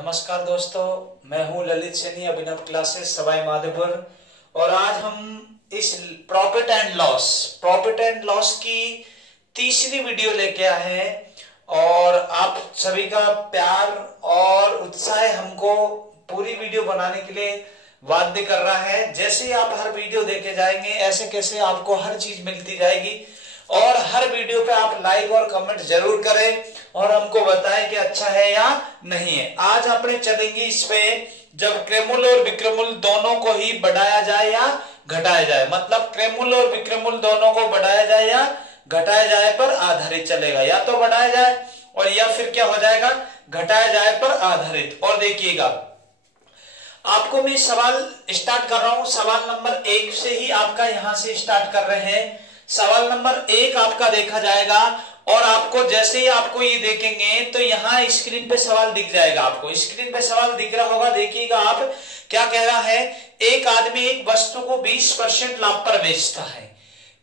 नमस्कार दोस्तों, मैं हूं ललित सैनी, अभिनव क्लासेस सवाई माधोपुर। और आज हम इस प्रॉफिट एंड लॉस की तीसरी वीडियो लेके आए हैं। और आप सभी का प्यार और उत्साह हमको पूरी वीडियो बनाने के लिए बाध्य कर रहा है। जैसे ही आप हर वीडियो देखे जाएंगे, ऐसे कैसे आपको हर चीज मिलती जाएगी। और हर वीडियो पे आप लाइक और कमेंट जरूर करें और हमको बताएं कि अच्छा है या नहीं है। आज अपने चलेंगे इस पे, जब क्रयमूल्य और विक्रयमूल्य दोनों को ही बढ़ाया जाए या घटाया जाए, मतलब क्रयमूल्य और विक्रयमूल्य दोनों को बढ़ाया जाए या घटाया जाए पर आधारित चलेगा। या तो बढ़ाया जाए और या फिर क्या हो जाएगा, घटाया जाए पर आधारित। और देखिएगा, आपको मैं सवाल स्टार्ट कर रहा हूं। सवाल नंबर 1 से ही आपका यहां से स्टार्ट कर रहे हैं। सवाल नंबर 1 आपका देखा जाएगा और आपको जैसे ही आपको ये देखेंगे तो यहाँ स्क्रीन पे सवाल दिख जाएगा। आपको स्क्रीन पे सवाल दिख रहा होगा, देखिएगा आप क्या कह रहा है। एक आदमी एक वस्तु को 20% लाभ पर बेचता है।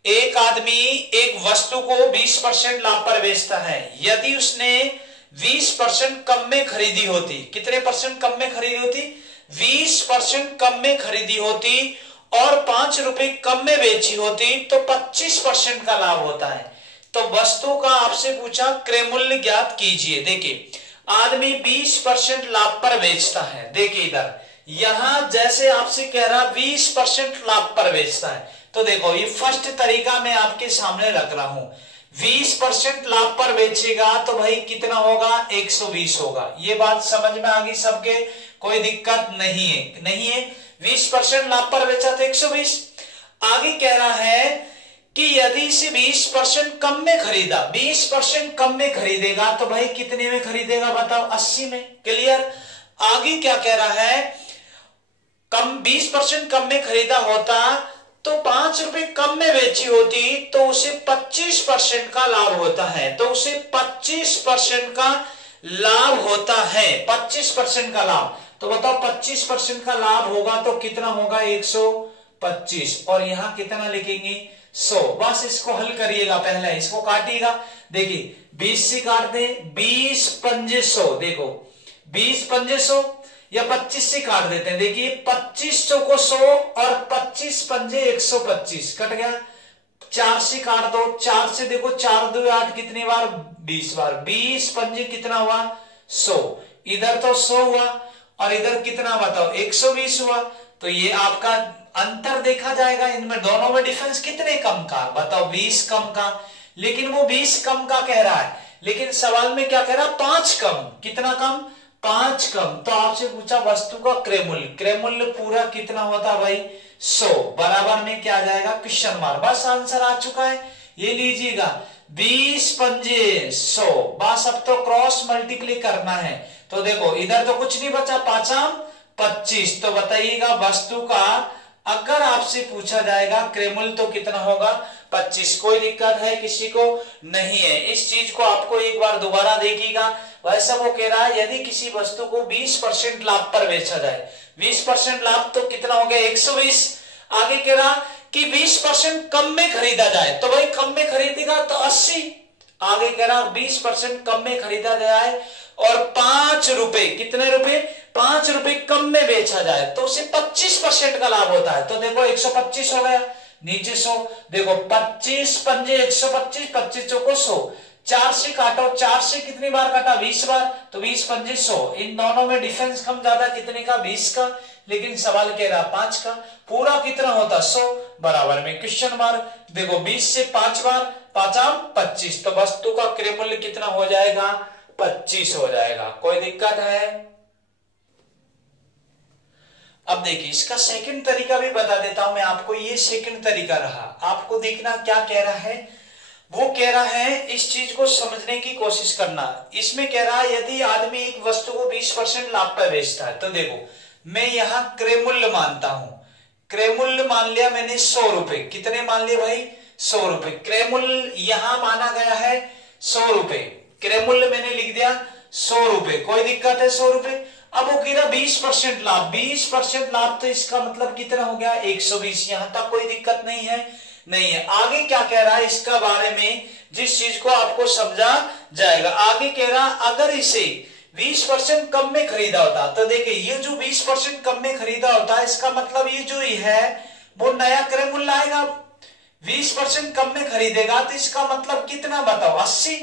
एक आदमी एक वस्तु को 20% लाभ पर बेचता है। यदि उसने 20% कम में खरीदी होती, कितने परसेंट कम में खरीदी होती, 20% कम में खरीदी होती और 5 रुपए कम में बेची होती तो 25% का लाभ होता है। तो वस्तु का आपसे पूछा क्रयमूल्य ज्ञात कीजिए। देखिए, आदमी 20% लाभ पर बेचता है। देखिए इधर, यहां जैसे आपसे कह रहा 20% लाभ पर बेचता है, तो देखो ये फर्स्ट तरीका मैं आपके सामने रख रहा हूं। 20% लाभ पर बेचेगा तो भाई कितना होगा, 120 होगा। ये बात समझ में आ गई सबके, कोई दिक्कत नहीं है। 20% लाभ पर बेचा तो 120। आगे कह रहा है कि यदि इसे 20% कम में खरीदा, 20% कम में खरीदेगा तो भाई कितने में खरीदेगा बताओ, 80 में। क्लियर। आगे क्या कह रहा है, 20% कम में खरीदा होता तो 5 रुपए कम में बेची होती तो उसे 25% का लाभ होता है। तो उसे 25% का लाभ होता है, 25% का लाभ। तो बताओ 25% का लाभ होगा तो कितना होगा, 125। और यहां कितना लिखेंगे, 100। बस इसको हल करिएगा, पहले इसको काटिएगा। देखिए 20 से काट दे, 20 पंजे 100। देखो 20 पंजे 100 या 25 से काट देते हैं। देखिए 2500 को 100 और 25 पंजे 125 कट गया। 4 से काट दो, 4 से देखो 4 2 8 कितनी बार, 20 बार। 20 पंजे कितना हुआ, 100। इधर तो 100 हुआ और इधर कितना बताओ, 120 हुआ। तो ये आपका अंतर देखा जाएगा, इनमें दोनों में डिफरेंस कितने कम का बताओ, 20 कम का। लेकिन वो 20 कम का कह रहा है, लेकिन सवाल में क्या कह रहा है, 5 कम। कितना कम, 5 कम। तो आपसे पूछा वस्तु का क्रयमूल्य, क्रयमूल्य पूरा कितना होता है भाई, 100। बराबर में क्या आ जाएगा, क्वेश्चन मार्क। बस आंसर आ चुका है, ये लीजिएगा 20 पंजे 100। बस अब तो क्रॉस मल्टीप्लाई करना है। तो देखो इधर तो कुछ नहीं बचा, 5 25। तो बताइएगा वस्तु का अगर आपसे पूछा जाएगा क्रयमूल्य तो कितना होगा, 25। कोई दिक्कत है किसी को, नहीं है। इस चीज को आपको एक बार दोबारा देखिएगा। वैसा वो कह रहा है यदि किसी वस्तु को 20% लाभ पर बेचा जाए, 20% लाभ तो कितना हो गया, 120। आगे कह रहा कि 20% कम में खरीदा जाए, तो भाई कम में खरीदेगा तो 80। आगे कह रहा 20% कम में खरीदा जाए और 5 रुपए, कितने रुपए, 5 रुपए कम में बेचा जाए तो उसे 25% का लाभ होता है। तो देखो 125 हो गया, नीचे 100। देखो 25 पंजे 125, 25 चौको 100। 4 से काटो, 4 से कितनी बार काटा, 20 बार। तो 20 पंजे 100। इन दोनों में डिफरेंस कम ज्यादा कितने का, 20 का। लेकिन सवाल कह रहा 5 का। पूरा कितना होता, 100। बराबर में क्वेश्चन मार्क। देखो 20 से 5 बार, 5 25। तो वस्तु का क्रयमूल्य कितना हो जाएगा, 25 हो जाएगा। कोई दिक्कत है। अब देखिए इसका सेकंड तरीका भी बता देता हूं मैं आपको। ये सेकंड तरीका रहा, आपको देखना क्या कह रहा है। वो कह रहा है इस चीज को समझने की कोशिश करना। इसमें कह रहा है यदि आदमी एक वस्तु को 20% लाभ पर बेचता है, तो देखो मैं यहां क्रयमूल्य मानता हूं। क्रयमूल्य मान लिया मैंने 100 रुपए। कितने मान लिए भाई, 100 रुपए। क्रयमूल्य यहां माना गया है 100 रुपए। क्रयमूल्य मैंने लिख दिया 100 रुपए। कोई दिक्कत है, 100 रुपए। अब वो कह रहा 20% लाभ, 20% लाभ तो इसका मतलब कितना हो गया, 120। यहां तक कोई दिक्कत नहीं है, नहीं है। आगे क्या कह रहा है इसका बारे में, जिस चीज को आपको समझा जाएगा। आगे कह रहा अगर इसे 20% कम में खरीदा होता। तो देखिए ये जो 20% कम में खरीदा होता है, इसका मतलब ये जो है वो नया क्रय मूल्य आएगा। 20% कम में खरीदेगा तो इसका मतलब कितना बताओ, 80।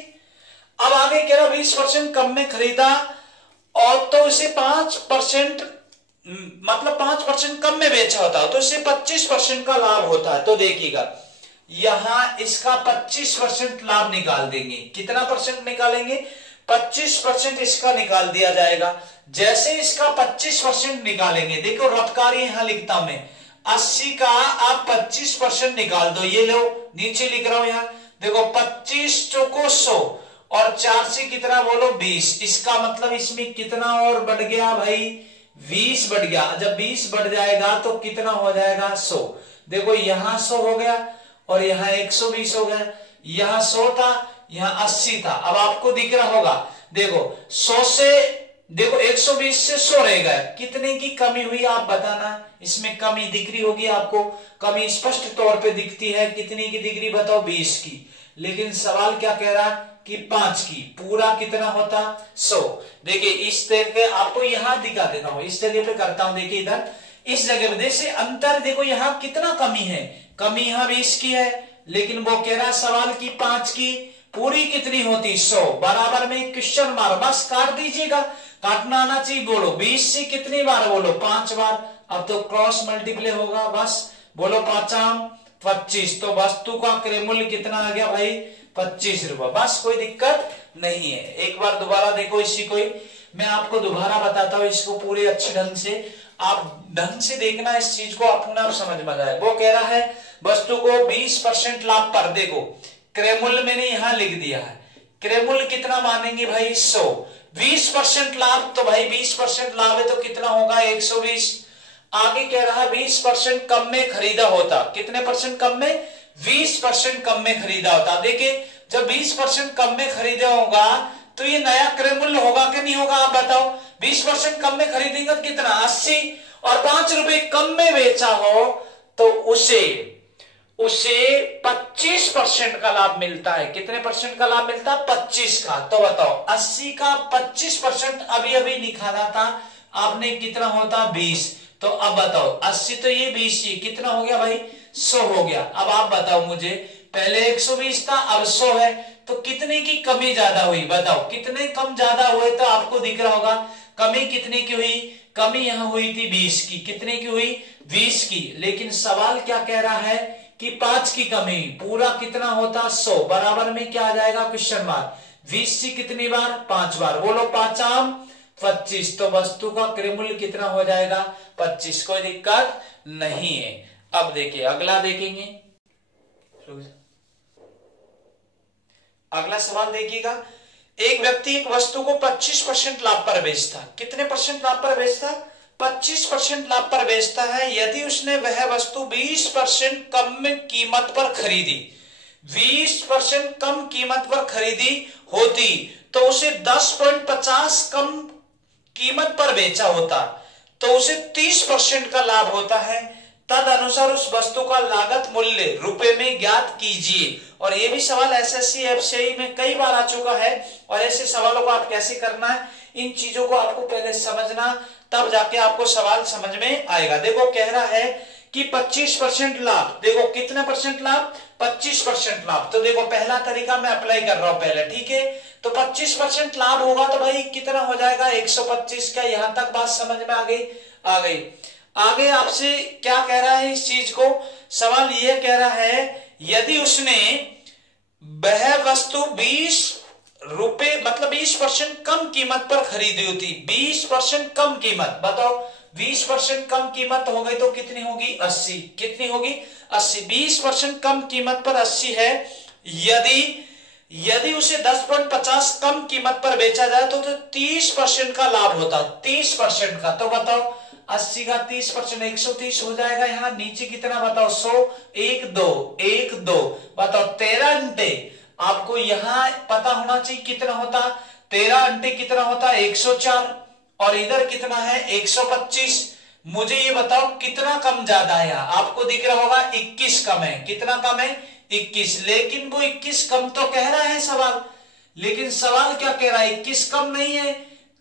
अब आगे कह रहा 20% कम में खरीदा और तो उसे 5% मतलब 5% कम में बेचा होता है तो इसे 25% का लाभ होता है। तो देखिएगा यहां इसका 25% लाभ निकाल देंगे। कितना परसेंट निकालेंगे, 25% इसका निकाल दिया जाएगा। जैसे इसका 25% निकालेंगे, देखो रफकारी यहां लिखता हूं मैं, 80 का आप 25% निकाल दो। ये लो नीचे लिख रहा हूं यहां, देखो 25 चौको 100 और 4 से कितना बोलो 20। इसका मतलब इसमें कितना और बढ़ गया भाई, 20 बढ़ गया। जब 20 बढ़ जाएगा तो कितना हो जाएगा, 100। देखो यहां 100 हो गया और यहां 120 हो गया। यहां 100 था, यहां 80 था। अब आपको दिख रहा होगा, देखो 100 से देखो 120 से 100 रह गया, कितने की कमी हुई आप बताना। इसमें कमी दिख रही होगी आपको, कमी स्पष्ट तौर पे दिखती है। कितनी की दिख रही बताओ, 20 की। लेकिन सवाल क्या कह रहा कि 5 की। पूरा कितना होता, 100। देखिए इस तरह के आपको यहां दिखा देता हूं, इस जगह पे करता हूं। देखिए इधर इस जगह पे जैसे अंतर देखो, यहां कितना कमी है, कमी यहां 20 की है, लेकिन वो कह रहा सवाल की 5 की। पूरी कितनी होती, 100। बराबर में क्वेश्चन मार्क, बस काट दीजिएगा, काटना आना चाहिए। बोलो 20 से कितनी बार, बोलो 5 बार। अब तो क्रॉस मल्टीप्लाई होगा, बस बोलो 5 25। तो वस्तु का क्रय मूल्य कितना आ गया भाई, 25 रुपए। बस कोई दिक्कत नहीं है। एक बार दोबारा देखो इसी को, मैं आपको दोबारा बताता हूं इसको पूरे अच्छे ढंग से। आप ढंग से देखना इस चीज को, अपने आप समझ में आए। वो कह रहा है वस्तु को 20% लाभ पर, देखो क्रय मूल्य मैंने यहां लिख दिया है। क्रय मूल्य कितना मानेंगे भाई, 100। 20% लाभ, तो भाई 20% लाभ है तो कितना होगा, 120। आगे कह रहा है 20% कम में खरीदा होता। कितने परसेंट कम में, 20% कम में खरीदा होता। देखिए जब 20% कम में खरीदा होगा तो ये नया क्रय मूल्य होगा कि नहीं होगा, आप बताओ। 20% कम में खरीदेंगे तो कितना, 80। और 5 रुपए कम में बेचा हो तो उसे 25% का लाभ मिलता है। कितने परसेंट का लाभ मिलता है, 25 का। तो बताओ 80 का 25% अभी अभी निकाला था आपने, कितना होता, 20। तो अब बताओ 80 तो ये 20, ये कितना हो गया भाई, 100 हो गया। अब आप बताओ मुझे, पहले 120 था अब 100 है, तो कितने की कमी ज्यादा हुई बताओ। कितने कम ज्यादा हुए, तो आपको दिख रहा होगा कमी कितने की हुई, कमी यहां हुई थी 20 की। कितने की हुई, 20 की। लेकिन सवाल क्या कह रहा है कि 5 की कमी, पूरा कितना होता, 100। बराबर में क्या आ जाएगा, क्वेश्चन मार्क। 20 से कितनी बार, 5 बार। बोलो 5 25। तो वस्तु का क्रय मूल्य कितना हो जाएगा, 25। कोई दिक्कत नहीं है। अब देखिए अगला देखेंगे, अगला सवाल देखिएगा। एक व्यक्ति एक वस्तु को 25% लाभ पर बेचता। कितने परसेंट लाभ पर बेचता, 25% लाभ पर बेचता है। यदि उसने वह वस्तु 20% कम कीमत पर खरीदी, 20% कम कीमत पर खरीदी होती तो उसे 10.50 कम कीमत पर बेचा होता तो उसे 30% का लाभ होता है। तद अनुसार उस वस्तु का लागत मूल्य रुपए में ज्ञात कीजिए। और ये भी सवाल एसएससी एफसीआई में कई बार आ चुका है। और ऐसे सवालों को आप कैसे करना है, इन चीजों को आपको पहले समझना, तब जाके आपको सवाल समझ में आएगा। देखो कह रहा है कि 25% लाभ, देखो कितना परसेंट लाभ, 25% लाभ। तो देखो पहला तरीका मैं अप्लाई कर रहा हूं पहले, ठीक है। तो 25% लाभ होगा तो भाई कितना हो जाएगा, 125 का। यहां तक बात समझ में आ गई। आगे आपसे क्या कह रहा है इस चीज को, सवाल यह कह रहा है यदि उसने वह वस्तु 20 रुपए मतलब 20% कम कीमत पर खरीदी होती, 20% कम कीमत, बताओ 20% कम कीमत हो गई तो कितनी होगी, 80। कितनी होगी, 80। 20% कम कीमत पर 80 है। यदि उसे 10.50 कम कीमत पर बेचा जाए तो 30% का लाभ होता, 30% का। तो बताओ 80 का 30%, 130 हो जाएगा। यहाँ नीचे कितना बताओ, 100, 1 2 बताओ 13 अंटे। आपको यहाँ पता होना चाहिए कितना होता, 13 अंटे कितना होता, 104। और इधर कितना है, 125। मुझे ये बताओ कितना कम ज्यादा है। यहाँ आपको दिख रहा होगा 21 कम है। कितना कम है, 21। लेकिन वो 21 कम तो कह रहा है सवाल, लेकिन सवाल क्या कह रहा है, 21 कम नहीं है,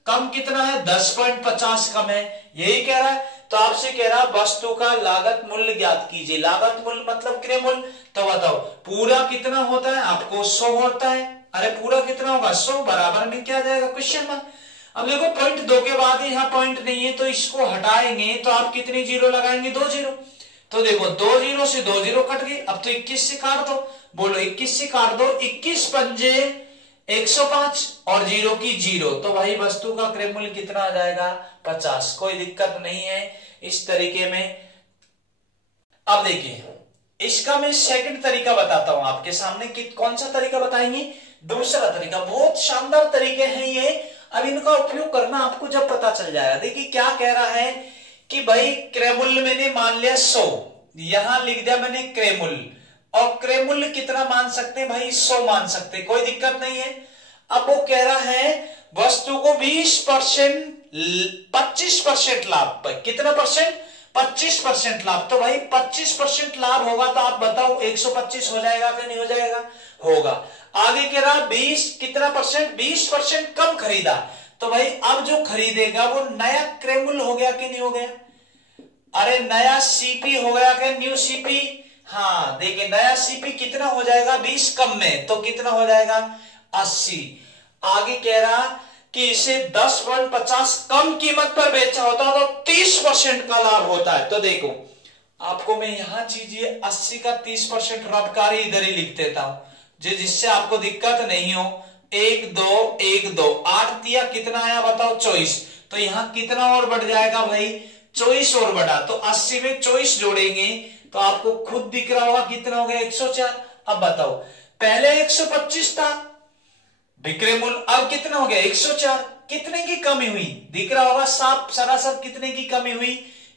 कम कितना है 10.50 कम है, यही कह रहा है। तो आपसे कह रहा वस्तु का लागत मूल्य ज्ञात कीजिए। लागत मूल्य मतलब क्रय मूल्य। तो बताओ पूरा कितना होता है, आपको 100 होता है। अरे पूरा कितना होगा 100, बराबर में क्या जाएगा क्वेश्चन मार्क। अब देखो पॉइंट 2 के बाद यहाँ पॉइंट नहीं है तो इसको हटाएंगे तो आप कितनी जीरो लगाएंगे 2 जीरो। तो देखो 2 जीरो से 2 जीरो कट गई। अब तो 21 से काट दो, बोलो 21 से काट दो, 21 पंजे 105 और जीरो की जीरो। तो भाई वस्तु का क्रय मूल्य कितना आ जाएगा 50। कोई दिक्कत नहीं है इस तरीके में। अब देखिए इसका मैं सेकंड तरीका बताता हूं आपके सामने। कि कौन सा तरीका बताएंगे, दूसरा तरीका। बहुत शानदार तरीके हैं ये, अब इनका उपयोग करना आपको जब पता चल जाएगा। देखिए क्या कह रहा है कि भाई क्रय मूल्य मैंने मान लिया 100, यहां लिख दिया मैंने क्रय मूल्य, और क्रय मूल्य कितना मान सकते हैं भाई 100 मान सकते हैं, कोई दिक्कत नहीं है। अब वो कह रहा है वस्तु को 20% 25% लाभ पर, कितना परसेंट 25% लाभ। तो भाई 25% लाभ होगा तो आप बताओ 125 हो जाएगा कि नहीं हो जाएगा, होगा। आगे कह रहा 20 कितना परसेंट 20% कम खरीदा। तो भाई अब जो खरीदेगा वो नया क्रय मूल्य हो गया कि नहीं हो गया। अरे नया सीपी हो गया क्या, न्यू सीपी। हाँ देखिए नया सीपी कितना हो जाएगा 20 कम में, तो कितना हो जाएगा 80। आगे कह रहा कि इसे 10.50 कम कीमत पर बेचा होता तो 30% का लाभ होता है। तो देखो आपको मैं यहां चीज 80 का 30% रबकारी इधर ही लिख देता हूं जिससे आपको दिक्कत नहीं हो। 1 2 1 2 8 दिया कितना आया बताओ 24। तो यहां कितना और बढ़ जाएगा भाई 24 और बढ़ा, तो 80 में 24 जोड़ेंगे तो आपको खुद दिख रहा होगा कितना हो गया 104। अब बताओ पहले 125 था विक्रय मूल्य, अब कितना हो गया 104। कितने की कमी हुई दिख रहा होगा साफ सरासर, कितने की कमी हुई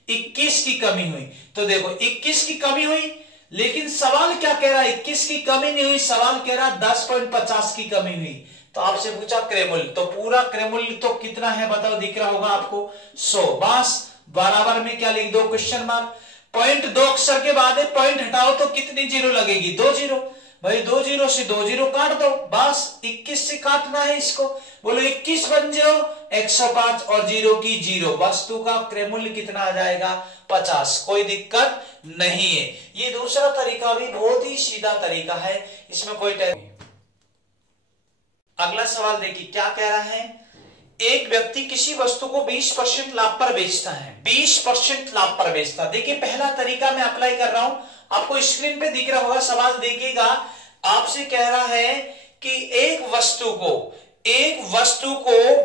21 की कमी हुई। तो देखो 21 की कमी हुई, लेकिन सवाल क्या कह रहा है 21 की कमी नहीं हुई, सवाल कह रहा 10.50 की कमी हुई। तो आपसे पूछा क्रय मूल्य, तो पूरा क्रय मूल्य तो कितना है बताओ, दिख रहा होगा आपको 100। बस बराबर में क्या लिख दो क्वेश्चन मार्क। पॉइंट 2 अक्षर के बाद है, पॉइंट हटाओ तो कितनी जीरो लगेगी 2 जीरो। भाई 2 जीरो से 2 जीरो काट दो, बस 21 से काटना है इसको। बोलो 21 बन जाओ 105 और जीरो की जीरो। वस्तु का क्रय मूल्य कितना आ जाएगा 50। कोई दिक्कत नहीं है। ये दूसरा तरीका भी बहुत ही सीधा तरीका है, इसमें कोई टेंशन। अगला सवाल देखिए क्या कह रहा है। एक व्यक्ति किसी वस्तु को 20% लाभ पर बेचता है, 20% लाभ पर बेचता। देखिए पहला तरीका मैं अप्लाई कर रहा हूं, आपको स्क्रीन पे दिख रहा होगा, सवाल देखिएगा। आपसे कह रहा है कि एक वस्तु को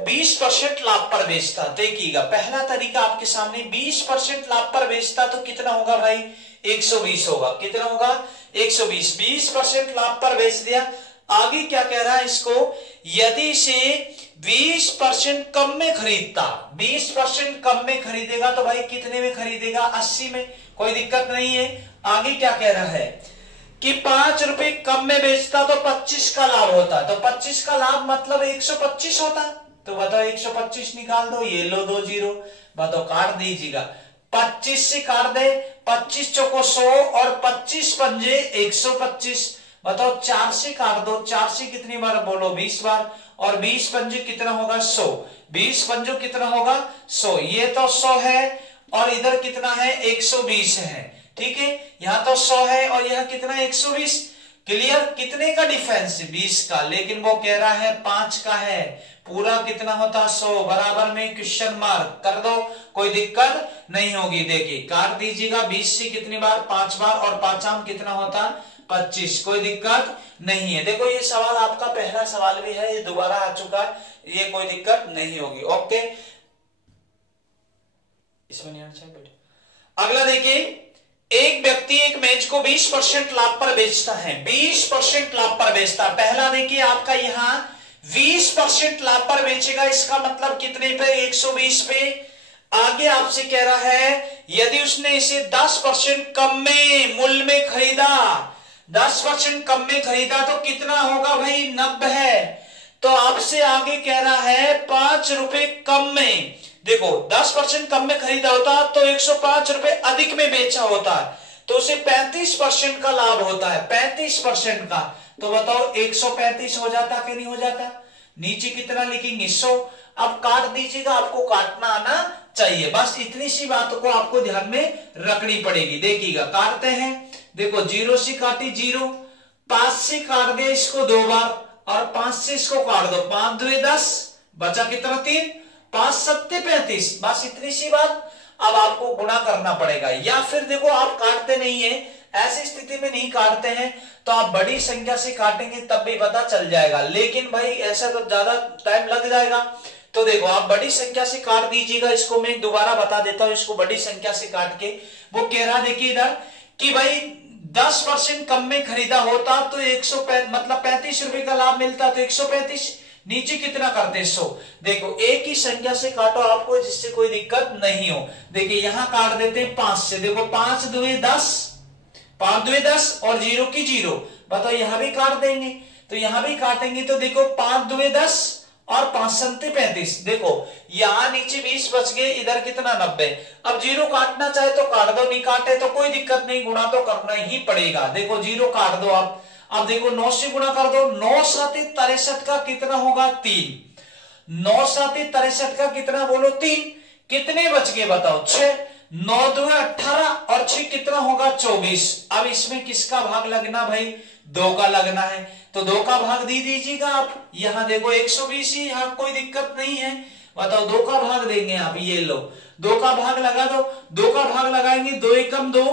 20% लाभ पर बेचता। देखिएगा पहला तरीका आपके सामने, 20% लाभ पर बेचता तो कितना होगा भाई 120 होगा। कितना होगा 120, 20% लाभ पर बेच दिया। आगे क्या कह रहा है इसको, यदि इसे 20% कम में खरीदता, 20% कम में खरीदेगा तो भाई कितने में खरीदेगा 80 में। कोई दिक्कत नहीं है। आगे क्या कह रहा है कि 5 रुपए कम में बेचता तो 25 का लाभ होता। तो 25 का लाभ मतलब 125 होता। तो बताओ 125 निकाल दो, ये लो 2 जीरो, बताओ काट दीजिएगा। 25 से काट दे, 25 चौको 100 और 25 पंजे 125। बताओ 4 से काट दो, 4 से कितनी बार बोलो 20 बार, और 20 पंजे कितना होगा 100। 20 पंजो कितना होगा 100। ये तो 100 है और इधर कितना है 120 है। ठीक है, यहां तो 100 है और यहां कितना 120। क्लियर, कितने का डिफरेंस 20 का, लेकिन वो कह रहा है 5 का है। पूरा कितना होता 100, बराबर में क्वेश्चन मार्क कर दो, कोई दिक्कत नहीं होगी। देखिए काट दीजिएगा, 20 से कितनी बार 5 बार, और 5 आम कितना होता 25। कोई दिक्कत नहीं है। देखो ये सवाल आपका पहला सवाल भी है, ये दोबारा आ चुका है, ये कोई दिक्कत नहीं होगी। ओके, इसमें नहीं आना चाहिए बेटे। अगला देखिए, एक व्यक्ति एक मेज को 20% लाभ पर बेचता है, 20% लाभ पर बेचता। पहला देखिए आपका यहां 20% लाभ पर बेचेगा, इसका मतलब कितने पे 120 पे। आगे आपसे कह रहा है यदि उसने इसे 10% कम में मूल्य में खरीदा, 10% कम में खरीदा तो कितना होगा भाई 90 है। तो आपसे आगे कह रहा है 5 रुपए कम में। देखो 10% कम में खरीदा होता तो 105 रुपए अधिक में बेचा होता, तो उसे 35% का लाभ होता है, 35% का। तो बताओ 135 हो जाता कि नहीं हो जाता। नीचे कितना लिखेंगे 100, अब काट दीजिएगा, आपको काटना आना चाहिए। बस इतनी सी बात को आपको ध्यान में रखनी पड़ेगी। देखिएगा काटते हैं, देखो 0 से काटी 0, 5 से काट दिया इसको 2 बार और 5 से इसको काट दो, 5 2 10, बचा कितना 3, 5 7 35, बस इतनी सी बात। अब आपको गुणा करना पड़ेगा, या फिर देखो आप काटते नहीं है, ऐसी स्थिति में नहीं काटते हैं तो आप बड़ी संख्या से काटेंगे तब भी पता चल जाएगा, लेकिन भाई ऐसा तो ज्यादा टाइम लग जाएगा। तो देखो आप बड़ी संख्या से काट दीजिएगा, इसको मैं दोबारा बता देता हूं, इसको बड़ी संख्या से काट के वो कह रहा देखिए इधर कि भाई 10% कम में खरीदा होता तो 135 मतलब 35 रुपए का लाभ मिलता, तो 135 नीचे कितना करते 100। देखो एक ही संख्या से काटो आपको, जिससे कोई दिक्कत नहीं हो। देखिए यहां काट देते हैं 5 से, देखो 5 2 10, 5 2 10 और 0 की 0, बताओ यहां भी काट देंगे, तो यहां भी काटेंगे तो देखो 5 2 10 और 5 7 35, देखो यहां नीचे 20 बच गए, इधर कितना 90। अब 0 काटना चाहे तो काट दो, नहीं काटे तो कोई दिक्कत नहीं, गुणा तो करना ही पड़ेगा। देखो 0 काट दो आप, अब देखो 9 से गुणा कर दो, 9 7 63 का कितना होगा 3, 9 7 63 का कितना बोलो 3, कितने बच गए बताओ 6, 9 2 18 और 6 कितना होगा 24। अब इसमें किसका भाग लगना भाई, 2 का लगना है, तो 2 का भाग दे दीजिएगा आप। यहां देखो 120 ही, यहां कोई दिक्कत नहीं है, बताओ 2 का भाग देंगे आप, ये लो 2 का भाग लगा दो, 2 का भाग लगाएंगे, 2 एकम 2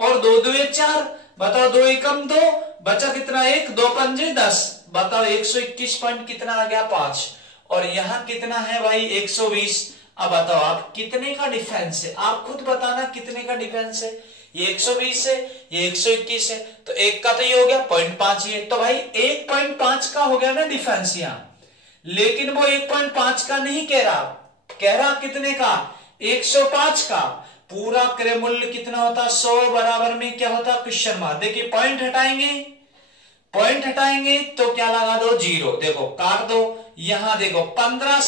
और 2 2 4, बताओ 2 एकम 2, बचा कितना 1, 2 पंजे 10, बताओ 121 पॉइंट कितना आ गया 5, और यहां कितना है भाई 120। अब बताओ आप कितने का डिफरेंस है, आप खुद बताना कितने का डिफरेंस है, ये 120 है, ये 121 है, तो एक का तो ये हो गया 0.5 है, तो भाई 1.5 का हो गया ना डिफरेंस यहाँ। लेकिन वो 1.5 का नहीं कह रहा कितने का 105 का। पूरा क्रय मूल्य कितना होता 100 बराबर में क्या होता क्वेश्चन मार्क। देखिए पॉइंट हटाएंगे तो क्या लगा दो 0, देखो काट दो, यहां देखो 15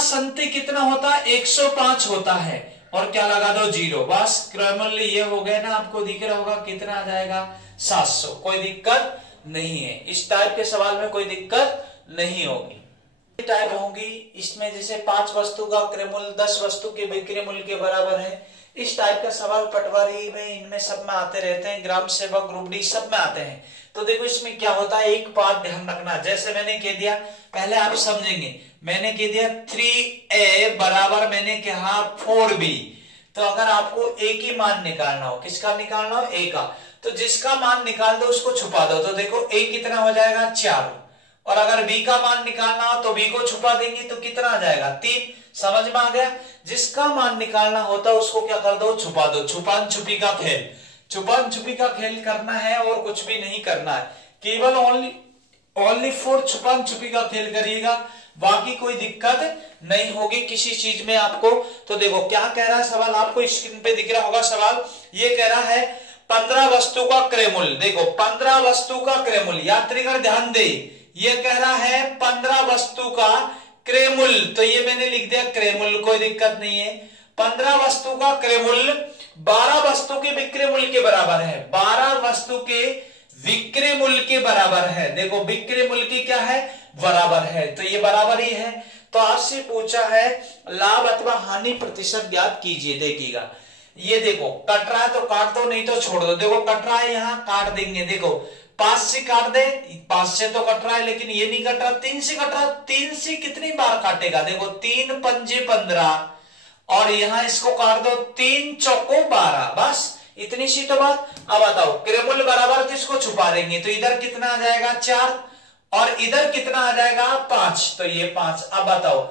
संते कितना होता 105 होता है, और क्या लगा दो 0, बस क्रय मूल्य ये हो गया ना, आपको दिख रहा होगा कितना आ जाएगा 700। कोई दिक्कत नहीं है, इस टाइप के सवाल में कोई दिक्कत नहीं होगी। टाइप होगी इसमें जैसे 5 वस्तु का क्रय मूल्य 10 वस्तु के विक्रय मूल्य के बराबर है, इस टाइप का सवाल पटवारी में इनमें सब में आते रहते हैं, ग्राम सेवक ग्रुप डी सब में आते हैं। तो देखो इसमें क्या होता है, एक बात ध्यान रखना, जैसे मैंने कह दिया पहले आप समझेंगे, मैंने कह दिया 3a बराबर मैंने कहा 4b, तो अगर आपको a की मान निकालना हो, किसका निकालना हो a का, तो जिसका मान निकाल दो उसको छुपा दो, तो देखो a कितना हो जाएगा 4, और अगर b का मान निकालना हो तो b को छुपा देंगे तो कितना आ जाएगा 3। समझ में आ गया, जिसका मान निकालना होता है उसको क्या कर दो छुपा दो, छुपान छुपी का खेल, छुपान छुपी का खेल करना है और कुछ भी नहीं करना है, केवल ओनली फॉर छुपान छुपी का खेल करिएगा, बाकी कोई दिक्कत नहीं होगी किसी चीज में आपको। तो देखो क्या कह रहा है सवाल, आपको स्क्रीन पे दिख रहा होगा सवाल, ये कह रहा है 15 वस्तु का क्रय मूल्य, देखो 15 वस्तु का क्रय मूल्य, यात्रीगण ध्यान दे, ये कह रहा है 15 वस्तु का क्रय मूल्य, तो ये मैंने लिख दिया क्रय मूल्य, कोई दिक्कत नहीं है। 15 वस्तु का क्रय मूल्य 12 वस्तु के विक्रय मूल्य के बराबर है, 12 वस्तु के विक्रय मूल्य के बराबर है, देखो विक्रय मूल्य की क्या है बराबर है, तो ये बराबर ही है। तो आपसे पूछा है लाभ अथवा हानि प्रतिशत ज्ञात कीजिए, देखिएगा ये देखो कट रहा है तो काट दो, नहीं तो छोड़ दो, देखो कट रहा है यहाँ काट देंगे, देखो 5 से काट दे, 5 से तो कट रहा है लेकिन ये नहीं कट रहा, 3 से कट रहा, 3 से कितनी बार काटेगा, देखो 3 पंजे 15 और यहां इसको काट दो 3 चौको 12, बस इतनी सी तो बात। अब बताओ क्रय मूल्य बराबर तो इसको छुपा देंगे, तो इधर कितना आ जाएगा 4 और इधर कितना आ जाएगा 5, तो ये 5। अब बताओ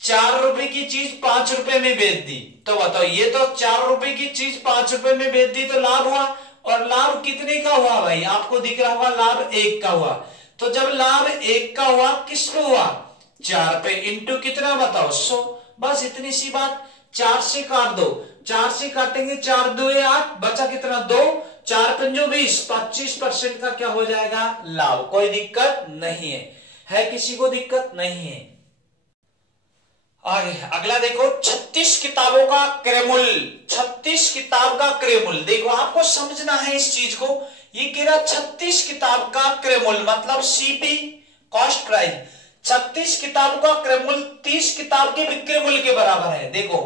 4 रुपए की चीज 5 रुपए में बेच दी, तो बताओ ये तो 4 रुपए की चीज 5 रुपए में बेच दी तो लाभ हुआ, और लाभ कितने का हुआ भाई, आपको दिख रहा होगा लाभ 1 का हुआ, तो जब लाभ 1 का हुआ किस पे हुआ 4 पे, इंटू कितना बताओ 100, बस इतनी सी बात। 4 से काट दो, 4 से काटेंगे 4 2 8, बचा कितना 2, 4 पंजो 20, 25% का क्या हो जाएगा लाभ, कोई दिक्कत नहीं है किसी को दिक्कत नहीं है। आगे अगला देखो 36 किताबों का क्रय मूल्य, 36 किताब का क्रय मूल्य, देखो आपको समझना है इस चीज को, ये कह रहा 36 किताब का क्रय मूल्य मतलब सीपी कॉस्ट प्राइस, 36 किताब का क्रय मूल्य 30 किताब के विक्रय मूल्य के बराबर है। देखो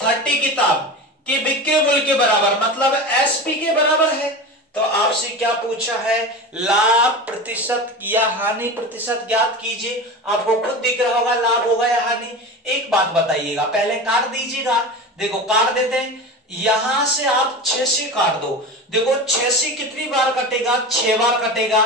30 किताब के विक्रय मूल्य के बराबर मतलब एसपी के बराबर है। तो आपसे क्या पूछा है, लाभ प्रतिशत या हानि प्रतिशत ज्ञात कीजिए। आपको खुद दिख रहा होगा लाभ होगा या हानि। एक बात बताइएगा, पहले काट दीजिएगा। देखो काट देते हैं, यहां से आप 6 से काट दो। देखो 6 से कितनी बार कटेगा, 6 बार कटेगा,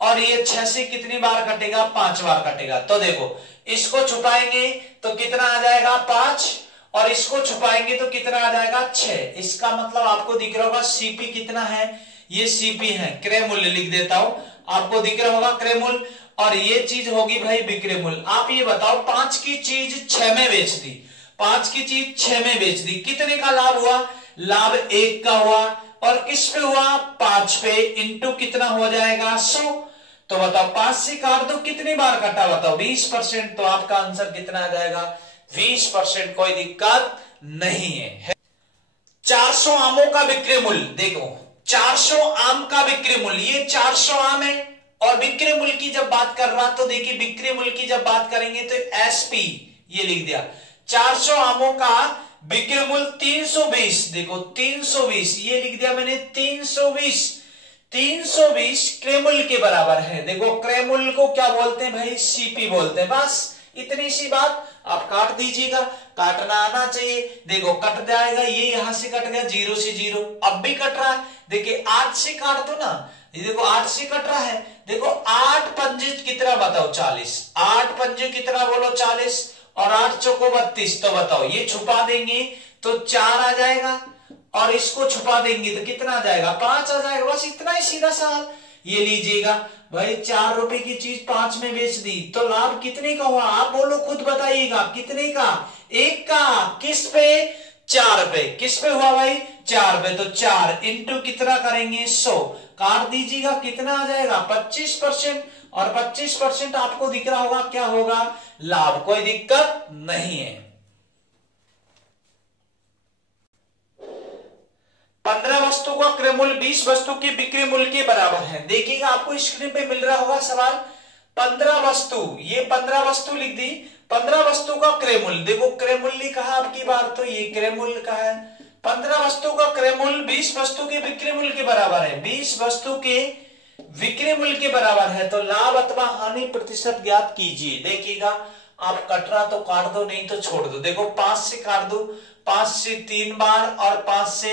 और ये 6 से कितनी बार कटेगा, 5 बार कटेगा। तो देखो इसको छुपाएंगे तो कितना आ जाएगा 5, और इसको छुपाएंगे तो कितना आ जाएगा 6। इसका मतलब आपको दिख रहा होगा सीपी कितना है, ये सीपी है, क्रय मूल्य लिख देता हूं, आपको दिख रहा होगा क्रय मूल्य, और ये चीज होगी भाई विक्रय मूल्य। आप ये बताओ 5 की चीज 6 में बेच दी, 5 की चीज 6 में बेच दी, कितने का लाभ हुआ, लाभ 1 का हुआ, और किस पे हुआ 5 पे, इंटू कितना हो जाएगा 100। तो बताओ 5 से काट दो, कितनी बार कटा बताओ 20%। तो आपका आंसर कितना आ जाएगा 20%, कोई दिक्कत नहीं है। 400 आमों का विक्रय मूल्य, देखो 400 आम का विक्रय मूल्य, ये 400 आम है, और विक्रय मूल्य की जब बात कर रहा तो देखिए विक्रय मूल्य की जब बात करेंगे तो एसपी ये लिख दिया। 400 आमों का विक्रय मूल्य 320, देखो 320 ये लिख दिया मैंने, 320 क्रय मूल्य के बराबर है। देखो क्रय मूल्य को क्या बोलते हैं भाई, सीपी बोलते हैं। बस इतनी सी बात, आप काट दीजिएगा, काटना आना चाहिए। देखो कट जाएगा, ये यहां से कट गया 0 से 0, अब भी कट रहा है। देखिए 8 से काट दो ना, ये देखो 8 से कट रहा है। देखो 8 पंजे कितना बताओ 40, 8 पंजे कितना बोलो 40, और 8 चौको 32। तो बताओ ये छुपा देंगे तो 4 आ जाएगा, और इसको छुपा देंगे तो कितना आ जाएगा 5 आ जाएगा। बस इतना ही सीधा सवाल। ये लीजिएगा भाई 4 रुपए की चीज 5 में बेच दी, तो लाभ कितने का हुआ, आप बोलो खुद बताइएगा, कितने का, 1 का, किस पे 4 पे, किस पे हुआ भाई 4 पे। तो 4 इंटू कितना करेंगे 100, काट दीजिएगा कितना आ जाएगा 25%, और 25% आपको दिख रहा होगा क्या होगा लाभ, कोई दिक्कत नहीं है। 15 वस्तु का क्रय मूल्य 20 वस्तु के बिक्री मूल्य के बराबर है। देखिएगा आपको स्क्रीन पे मिल रहा होगा सवाल, 15 वस्तु, ये 15 वस्तु लिख दी, 15 वस्तु का क्रय मूल्य, देखो क्रय मूल्य कहा आपकी बार, तो ये क्रय मूल्य का है। 15 वस्तु का क्रय मूल्य 20 वस्तु के बिक्री मूल्य के बराबर है, 20 वस्तु के विक्रय मूल्य के बराबर है। तो लाभ अथवा हानि प्रतिशत ज्ञात कीजिए। देखिएगा आप कट रहा तो काट दो, नहीं तो छोड़ दो। देखो 5 से काट दो, 5 से 3 बार, और 5 से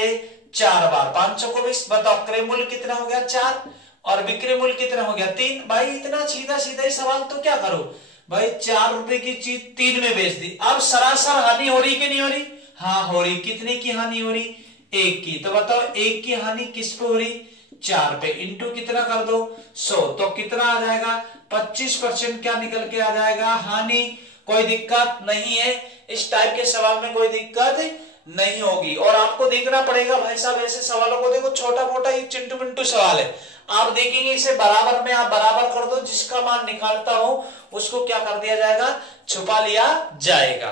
4 बार, 5 चौको 20। बताओ क्रय मूल्य कितना हो गया 4, और विक्रय मूल्य कितना हो गया 3। भाई इतना सीधा सीधा ही सवाल, तो क्या करो भाई 4 रुपए की चीज 3 में बेच दी। अब सरासर हानि हो रही कि नहीं हो रही, हाँ हो रही। कितने की हानि हो रही, 1 की। तो बताओ 1 की हानि किस पे हो रही 4 पे, इंटू कितना कर दो 100, तो कितना आ जाएगा 25% क्या निकल के आ जाएगा हानि। कोई दिक्कत नहीं है, इस टाइप के सवाल में कोई दिक्कत नहीं होगी। और आपको देखना पड़ेगा भाई साहब ऐसे सवालों को, देखो छोटा मोटा ही चिंटू मिंटू सवाल है, आप देखेंगे इसे बराबर में आप बराबर कर दो, जिसका मान निकालता हो उसको क्या कर दिया जाएगा, छुपा लिया जाएगा।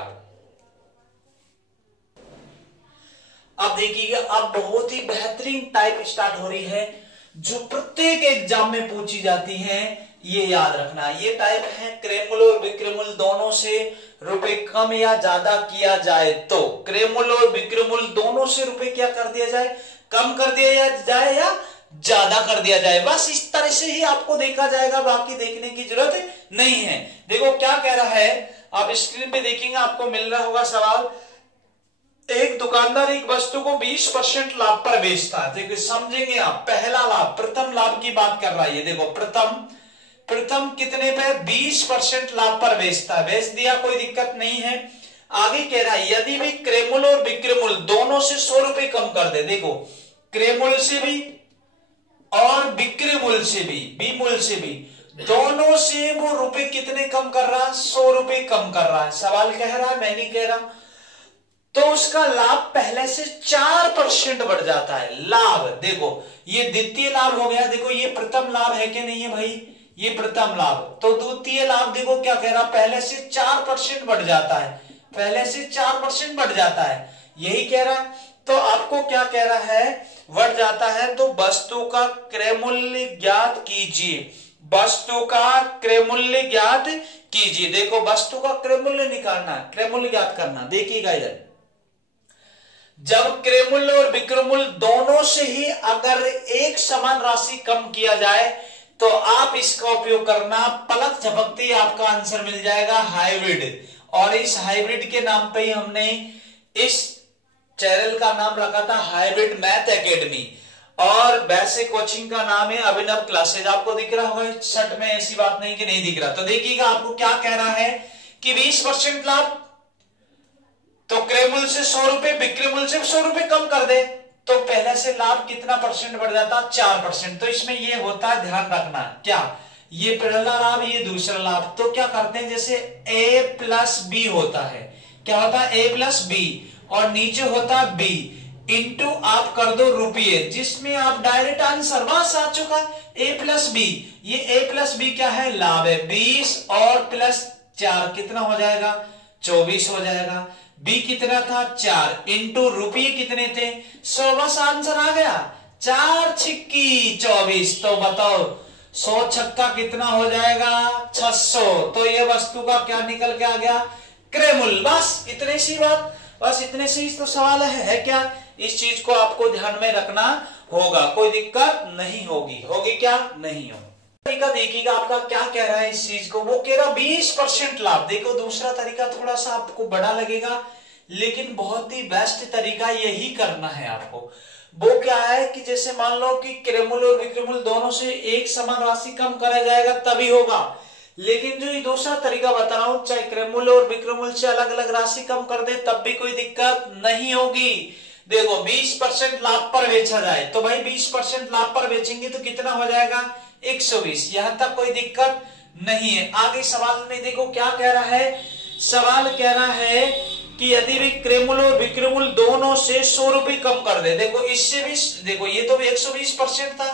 अब देखिएगा अब बहुत ही बेहतरीन टाइप स्टार्ट हो रही है, जो प्रत्येक एग्जाम में पूछी जाती है, ये याद रखना। ये टाइप है क्रय मूल्य और विक्रय मूल्य दोनों से रुपए कम या ज्यादा किया जाए तो, क्रय मूल्य और विक्रय मूल्य दोनों से रुपए क्या कर दिया जाए, कम कर दिया जाए या ज्यादा कर दिया जाए। बस इस तरह से ही आपको देखा जाएगा, बाकी देखने की जरूरत नहीं है। देखो क्या कह रहा है, आप स्क्रीन पे देखेंगे आपको मिल रहा होगा सवाल, एक दुकानदार एक वस्तु को 20% लाभ पर बेचता है। देखो समझेंगे आप, पहला लाभ प्रथम लाभ की बात कर रहा है। ये देखो प्रथम कितने पे 20% लाभ पर बेचता है, बेच दिया कोई दिक्कत नहीं है। आगे कह रहा है यदि भी क्रय मूल्य और विक्रय मूल्य दोनों से 100 रुपए कम कर दे। देखो क्रय मूल्य से भी और विक्रय मूल्य से भी, बी मूल्य से भी, दोनों से वो रुपए कितने कम कर रहा है, 100 रुपए कम कर रहा है। सवाल कह रहा है, मैं नहीं कह रहा। तो उसका लाभ पहले से 4% बढ़ जाता है। लाभ देखो ये द्वितीय लाभ हो गया, देखो ये प्रथम लाभ है कि नहीं है भाई, ये प्रथम लाभ। तो द्वितीय लाभ देखो क्या कह रहा, पहले से 4% बढ़ जाता है, पहले से 4% बढ़ जाता है, यही कह रहा है। तो आपको क्या कह रहा है, बढ़ जाता है। तो वस्तु का क्रय मूल्य ज्ञात कीजिए, वस्तु का क्रय मूल्य ज्ञात कीजिए। देखो वस्तु का क्रय मूल्य निकालना, क्रय मूल्य ज्ञात करना। देखिएगा इधर, जब क्रय मूल्य और विक्रय मूल्य दोनों से ही अगर एक समान राशि कम किया जाए तो आप इसका उपयोग करना, पलक झपकते ही आपका आंसर मिल जाएगा हाइब्रिड। और इस हाइब्रिड के नाम पे ही हमने इस चैनल का नाम रखा था हाइब्रिड मैथ एकेडमी, और वैसे कोचिंग का नाम है अभिनव क्लासेज। आपको दिख रहा होगा शर्ट में, ऐसी बात नहीं कि नहीं दिख रहा। तो देखिएगा आपको क्या कह रहा है कि 20% लाभ, तो क्रय मूल्य से 100 रुपए, विक्रय मूल्य से 100 रुपए कम कर दे तो पहले से लाभ कितना परसेंट बढ़ जाता? 4%। तो इसमें ये होता है, ध्यान रखना, क्या ये पहला लाभ, ये दूसरा लाभ। तो क्या करते हैं, जैसे a प्लस बी होता है, क्या होता है a प्लस बी, और नीचे होता है b इंटू आप कर दो रुपये, जिसमें आप डायरेक्ट आंसर बस आ चुका a प्लस बी। ये a प्लस बी क्या है? लाभ है। 20 और प्लस 4 कितना हो जाएगा? 24 हो जाएगा। बी कितना था? 4 इंटू रुपये कितने थे? 100। बस आंसर आ गया, 4 छिक्की 24। तो बताओ 100 छक्का कितना हो जाएगा? 600। तो ये वस्तु का क्या निकल के आ गया? क्रय मूल्य। बस इतने सी बात, बस इतने से ही तो सवाल है क्या? इस चीज को आपको ध्यान में रखना होगा, कोई दिक्कत नहीं होगी। होगी क्या? नहीं होगी। तरीका देखिएगा आपका क्या कह रहा है इस चीज को, वो कह रहा 20% लाभ। देखो दूसरा तरीका थोड़ा सा आपको बड़ा लगेगा, लेकिन बहुत ही बेस्ट तरीका यही करना है आपको। वो क्या है कि जैसे मान लो कि क्रय मूल्य और विक्रय मूल्य दोनों से एक समान राशि कम करा जाएगा तभी होगा, लेकिन जो ये दूसरा तरीका बता रहा हूं, चाहे क्रय मूल्य और विक्रय मूल्य से अलग अलग राशि कम कर दे तब भी कोई दिक्कत नहीं होगी। देखो 20% लाभ पर बेचा जाए तो भाई 20% लाभ पर बेचेंगे तो कितना हो जाएगा? 120। यहां तक कोई दिक्कत नहीं है। आगे सवाल में देखो क्या कह रहा है, सवाल कह रहा है कि यदि भी क्रय मूल्य और विक्रय मूल्य दोनों से 100 रुपए कम कर दे। देखो इससे भी, देखो ये तो 120% था,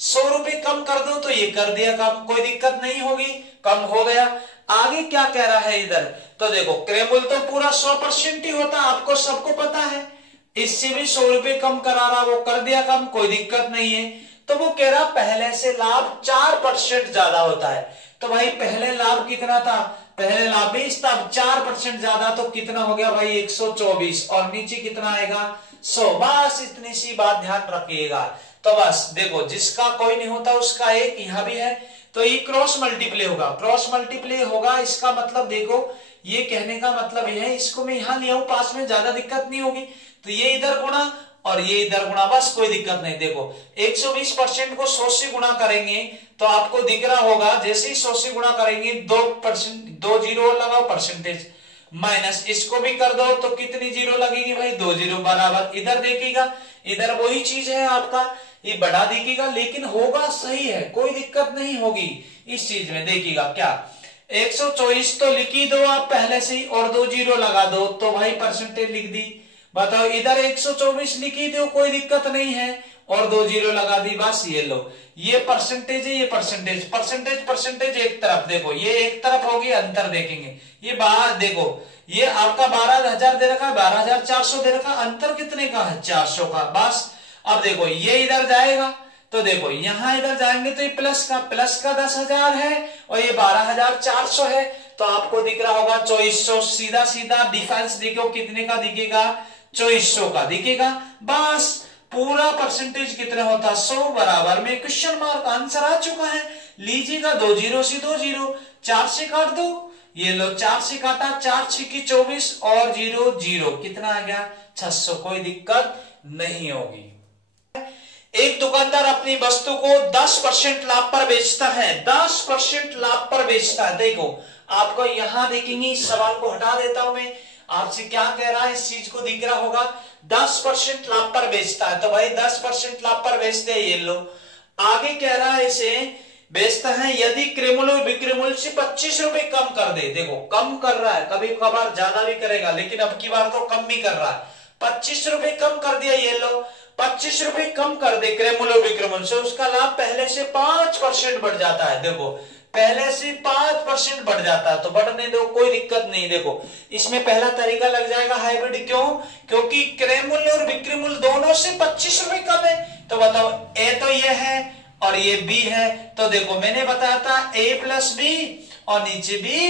100 रुपए कम कर दो तो ये कर दिया कम, कोई दिक्कत नहीं होगी, कम हो गया। आगे क्या कह रहा है इधर, तो देखो क्रय मूल्य तो पूरा 100% ही होता, आपको सबको पता है। इससे भी 100 रुपए कम करा रहा, वो कर दिया कम, कोई दिक्कत नहीं है। तो वो कह रहा पहले से लाभ 4% ज्यादा होता है। तो भाई पहले लाभ कितना था? पहले लाभ 20 था, 4% ज्यादा, तो कितना हो गया भाई? 124। और नीचे कितना आएगा? 100। बस इतनी सी बात ध्यान रखिएगा। तो बस देखो जिसका कोई नहीं होता उसका एक, यहां भी है, तो ये क्रॉस मल्टीप्ले होगा, क्रॉस मल्टीप्ले होगा। इसका मतलब देखो, ये कहने का मतलब यह है, इसको मैं यहां लिया हूं पास में, ज्यादा दिक्कत नहीं होगी। तो ये इधर गुणा और ये इधर गुणा, बस कोई दिक्कत नहीं। देखो 120% को 100 से गुणा करेंगे तो आपको दिख रहा होगा, जैसे ही 100 से गुणा करेंगे 2%, 2 जीरो लगाओ परसेंटेज, माइनस इसको भी कर दो तो कितनी जीरो लगेगी भाई? 2 जीरो बराबर। इधर देखिएगा, इधर वही चीज है आपका, ये बढ़ा देखिएगा, लेकिन होगा सही है, कोई दिक्कत नहीं होगी इस चीज में। देखिएगा क्या 124 तो लिख ही दो आप पहले से ही, और 2 जीरो लगा दो तो भाई परसेंटेज लिख दी। बताओ इधर 124 लिख ही दो, कोई दिक्कत नहीं है, और 2 जीरो लगा दी, बस ये लो, ये परसेंटेज है, ये परसेंटेज, परसेंटेज परसेंटेज एक तरफ। देखो ये एक तरफ होगी, अंतर देखेंगे, ये बाहर देखो, ये आपका 12,000 दे रखा है, 12,400 दे रखा, अंतर कितने का है? 400 का। बस अब देखो ये इधर जाएगा तो देखो यहां इधर जाएंगे तो ये प्लस का 10,000 है और ये 12,400 है, तो आपको दिख रहा होगा 2400। सीधा सीधा डिफरेंस देखो कितने का दिखेगा? 2400 का दिखेगा। बस पूरा परसेंटेज कितना होता? 100 बराबर में क्वेश्चन मार्क, आंसर आ चुका है। लीजिएगा 2 जीरो से 2 जीरो, 4 से काट दो, ये लो 4 से काटा, 4 छिकी 24 और 0 0, कितना आ गया? 600। कोई दिक्कत नहीं होगी। एक दुकानदार अपनी वस्तु को 10% लाभ पर बेचता है, 10% लाभ पर बेचता है। देखो आपको यहां देखेंगे, इस सवाल को हटा देता हूं मैं, आपसे क्या कह रहा है इस चीज को दिख रहा होगा, 10% लाभ पर बेचता है, तो भाई 10% लाभ पर बेचते हैं, ये लो। आगे कह रहा है इसे बेचता है यदि क्रय मूल्य विक्रय मूल्य से 25 रुपए कम कर दे। देखो कम कर रहा है, कभी कभार ज्यादा भी करेगा, लेकिन अब की बार तो कम भी कर रहा है। 25 रुपए कम कर दिया, ये लो 25 रुपए कम कर दे क्रय मूल्य विक्रय मूल्य से, उसका लाभ पहले से 5% बढ़ जाता है। देखो पहले से 5% बढ़ जाता है, तो बढ़ने दो, कोई दिक्कत नहीं। देखो इसमें पहला तरीका लग जाएगा हाइब्रिड, क्यों? क्योंकि क्रय मूल्य और विक्रय मूल्य दोनों से 25 रुपए कम है। तो बताओ ए तो ये है और ये बी है, तो देखो मैंने बताया था a प्लस बी और नीचे बी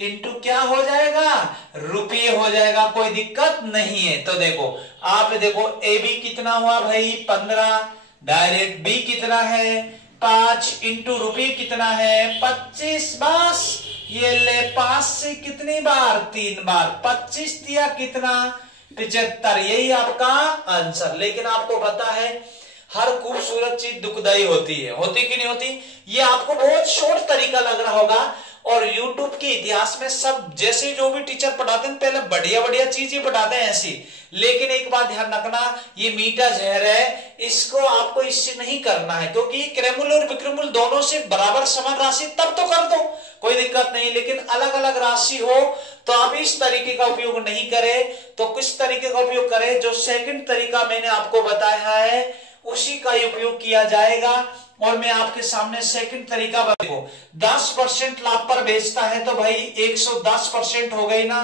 इंटू क्या हो जाएगा, रुपये हो जाएगा, कोई दिक्कत नहीं है। तो देखो आप देखो ए बी कितना हुआ भाई 15, डायरेक्ट बी कितना है 5 इंटू रुपये कितना है 25, बस ये ले 5 से कितनी बार 3 बार 25 दिया कितना 75, यही आपका आंसर। लेकिन आपको पता है हर खूबसूरत चीज दुखदाई होती है, होती कि नहीं होती। ये आपको बहुत शॉर्ट तरीका लग रहा होगा और YouTube के इतिहास में सब जैसे जो भी टीचर पढ़ाते हैं पहले बढ़िया बढ़िया चीजें पढ़ाते हैं ऐसी, लेकिन एक बात ध्यान रखना ये मीठा जहर है, इसको आपको इससे नहीं करना है, क्योंकि क्रेमुल और विक्रमुल दोनों से बराबर समान राशि तब तो कर दो कोई दिक्कत नहीं, लेकिन अलग अलग राशि हो तो आप इस तरीके का उपयोग नहीं करें। तो किस तरीके का उपयोग करें, जो सेकंड तरीका मैंने आपको बताया है उसी का उपयोग किया जाएगा। और मैं आपके सामने सेकंड तरीका बताऊं, 10% लाभ पर बेचता है तो भाई 110% हो गई ना।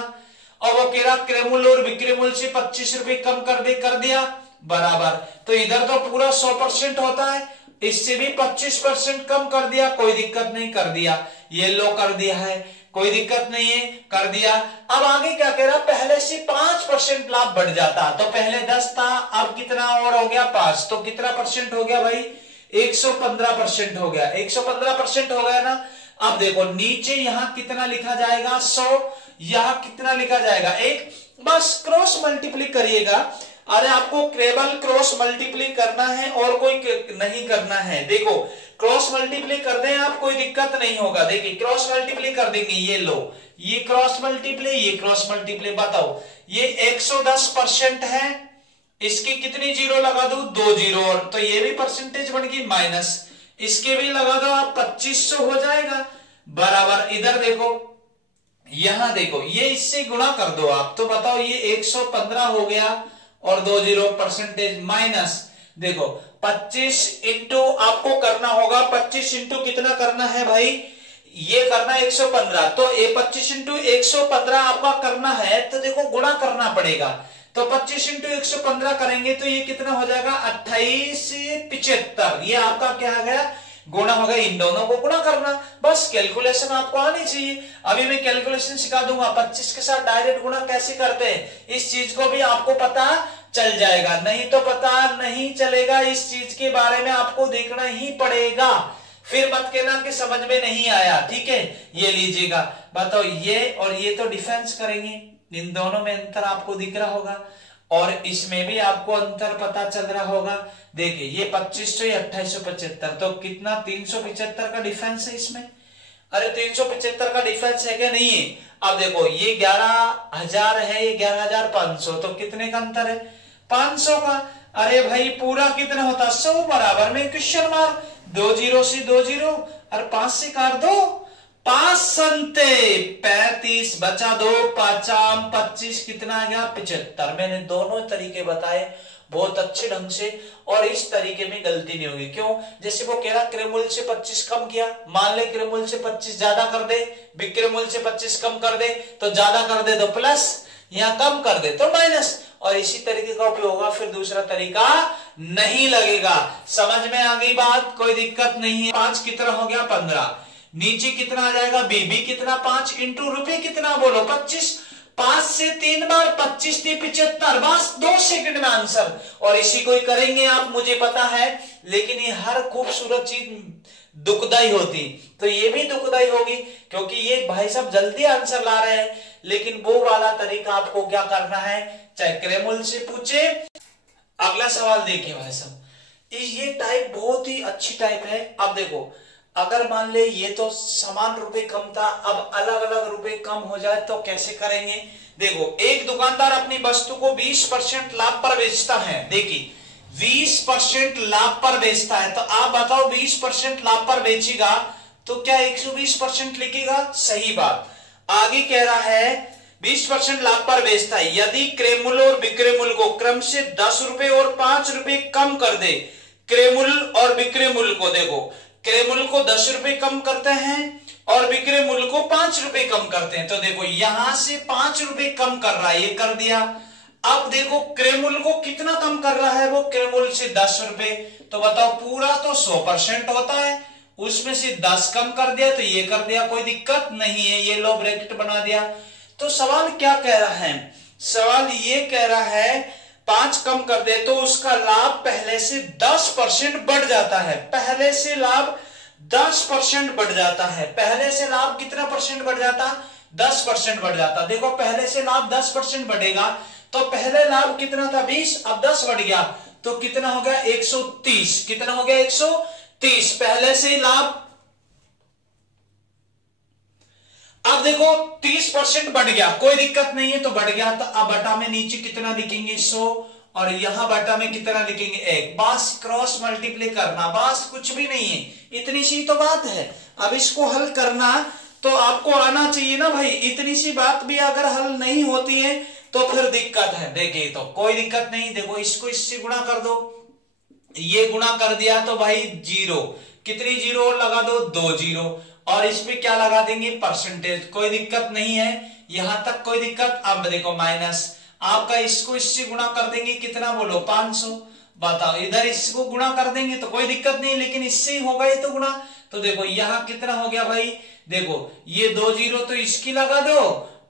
और वो कह रहा क्रेमुल और विक्रमुल से 25 रुपए कम कर दिया बराबर, तो इधर तो पूरा 100% होता है, इससे भी 25% कम कर दिया, कोई दिक्कत नहीं कर दिया, ये लो कर दिया है कोई दिक्कत नहीं है कर दिया। अब आगे क्या कह रहा, पहले से 5% लाभ बढ़ जाता, तो पहले 10 था अब कितना और हो गया 5, तो कितना परसेंट हो गया भाई 115% हो गया, 115% हो गया ना। अब देखो नीचे यहां कितना लिखा जाएगा 100, यहां कितना लिखा जाएगा 1, बस क्रॉस मल्टीप्लाई करिएगा। अरे आपको केवल क्रॉस मल्टीप्लाई करना है और कोई नहीं करना है। देखो क्रॉस मल्टीप्लाई कर दें आप कोई दिक्कत नहीं होगा, देखिए क्रॉस मल्टीप्लाई कर देंगे, ये लो ये क्रॉस मल्टीप्लाई ये क्रॉस मल्टीप्लाई, बताओ ये 110% है, इसकी कितनी जीरो लगा दो 2 जीरो, और तो ये भी परसेंटेज बन गई माइनस, इसके भी लगा दो आप 2500 हो जाएगा बराबर। इधर देखो यहां देखो ये इससे गुणा कर दो आप, तो बताओ ये 115 हो गया और 2 जीरो परसेंटेज माइनस, देखो 25 इंटू आपको करना होगा, 25 इंटू कितना करना है भाई, ये करना 115, तो ये 25 इंटू 115 आपका करना है, तो देखो गुणा करना पड़ेगा, तो 25 इंटू 115 करेंगे तो ये कितना हो जाएगा 2875, ये आपका क्या आ गया गुणा हो गया, इन दोनों को गुणा करना, बस कैलकुलेशन आपको आनी चाहिए। अभी मैं कैलकुलेशन सिखा दूंगा, 25 के साथ डायरेक्ट गुणा कैसे करते हैं इस चीज को भी आपको पता चल जाएगा, नहीं तो पता नहीं चलेगा, इस चीज के बारे में आपको देखना ही पड़ेगा, फिर मत कहना कि समझ में नहीं आया, ठीक है। ये लीजिएगा, बताओ ये और ये तो डिफरेंस करेंगे, इन दोनों में अंतर आपको दिख रहा होगा और इसमें भी आपको अंतर पता चल रहा होगा। देखिए ये 2500 या 2875, तो कितना 375 का डिफरेंस है इसमें, अरे 375 का डिफरेंस है क्या, नहीं है। अब देखो ये 11,000 है ये 11,500, तो कितने का अंतर है 500 का, अरे भाई पूरा कितना होता 100 बराबर में क्वेश्चन मार्क, 2 जीरो से 2 जीरो और 5 से काट दो, 5 संते 35 बचा 2 5 25 कितना आ गया 75। मैंने दोनों तरीके बताए बहुत अच्छे ढंग से और इस तरीके में गलती नहीं होगी, क्यों, जैसे वो कह रहा क्रेमुल से 25 कम किया, मान ले क्रेमुल से 25 ज्यादा कर दे, विक्रमुल से 25 कम कर दे, तो ज्यादा कर दे तो प्लस, या कम कर दे तो माइनस, और इसी तरीके का उपयोग होगा, फिर दूसरा तरीका नहीं लगेगा। समझ में आ गई बात, कोई दिक्कत नहीं है। 5 कितना हो गया 15, नीचे कितना आ जाएगा बी कितना 5 इंटू रुपये कितना बोलो 25, 5 से 3 बार 25 थी 75, बस 2 सेकंड में आंसर, और इसी को ही करेंगे आप, मुझे पता है, लेकिन ये हर खूबसूरत चीज दुखदाई होती, तो ये भी दुखदाई होगी, क्योंकि ये भाई साहब जल्दी आंसर ला रहे हैं, लेकिन वो वाला तरीका आपको क्या करना है, चाहे क्रेमुल से पूछे। अगला सवाल देखिए भाई साहब, ये टाइप बहुत ही अच्छी टाइप है। अब देखो अगर मान ले ये तो समान रुपए कम था, अब अलग अलग रुपए कम हो जाए तो कैसे करेंगे। देखो एक दुकानदार अपनी वस्तु को 20% लाभ पर बेचता है, देखिए 20% लाभ पर बेचता है, तो आप बताओ 20% लाभ पर बेचेगा तो क्या 120% लिखेगा, सही बात। आगे कह रहा है 20% लाभ पर बेचता है, यदि क्रेमुल और विक्रमुल को क्रम से 10 रुपए और 5 रुपए कम कर दे, क्रेमुल और विक्रमुल को, देखो क्रेमुल को 10 रुपए कम करते हैं और विक्रमुल को 5 रुपए कम करते हैं, तो देखो यहां से 5 रुपए कम कर रहा है, ये कर दिया। अब देखो क्रेमुल को कितना कम कर रहा है, वो क्रेमुल से 10 रुपए, तो बताओ पूरा तो 100% होता है, उसमें से 10 कम कर दिया तो ये कर दिया, कोई दिक्कत नहीं है, ये लो ब्रैकेट बना दिया। तो सवाल क्या कह रहा है, सवाल ये कह रहा है 5 कम कर दे तो उसका लाभ पहले से 10% बढ़ जाता है, पहले से लाभ 10% बढ़ जाता है। पहले से लाभ कितना परसेंट बढ़ जाता, 10% बढ़ जाता। देखो पहले से लाभ 10% बढ़ेगा तो पहले लाभ कितना था 20, अब 10 बढ़ गया तो कितना हो गया 130, कितना हो गया 130 पहले से लाभ। अब देखो 30% बढ़ गया, कोई दिक्कत नहीं है, तो बढ़ गया तो अब बटा में नीचे कितना लिखेंगे 100 और यहां बटा में कितना लिखेंगे 1, बस क्रॉस मल्टीप्लाई करना, बस कुछ भी नहीं है, इतनी सी तो बात है। अब इसको हल करना तो आपको आना चाहिए ना भाई, इतनी सी बात भी अगर हल नहीं होती है तो फिर दिक्कत है। देखिए तो कोई दिक्कत नहीं, देखो इसको इससे गुणा कर दो, ये गुणा कर दिया तो भाई 0, कितनी 0 और लगा दो 2 0 और इसमें क्या लगा देंगे परसेंटेज, कोई दिक्कत नहीं है, यहां तक कोई दिक्कत। अब देखो माइनस आपका इसको इससे गुणा कर देंगे कितना बोलो 500, बताओ इधर इसको गुणा कर देंगे तो कोई दिक्कत नहीं, लेकिन इससे ही होगा ये तो गुणा। तो देखो यहां कितना हो गया भाई, देखो ये 2 0 तो इसकी लगा दो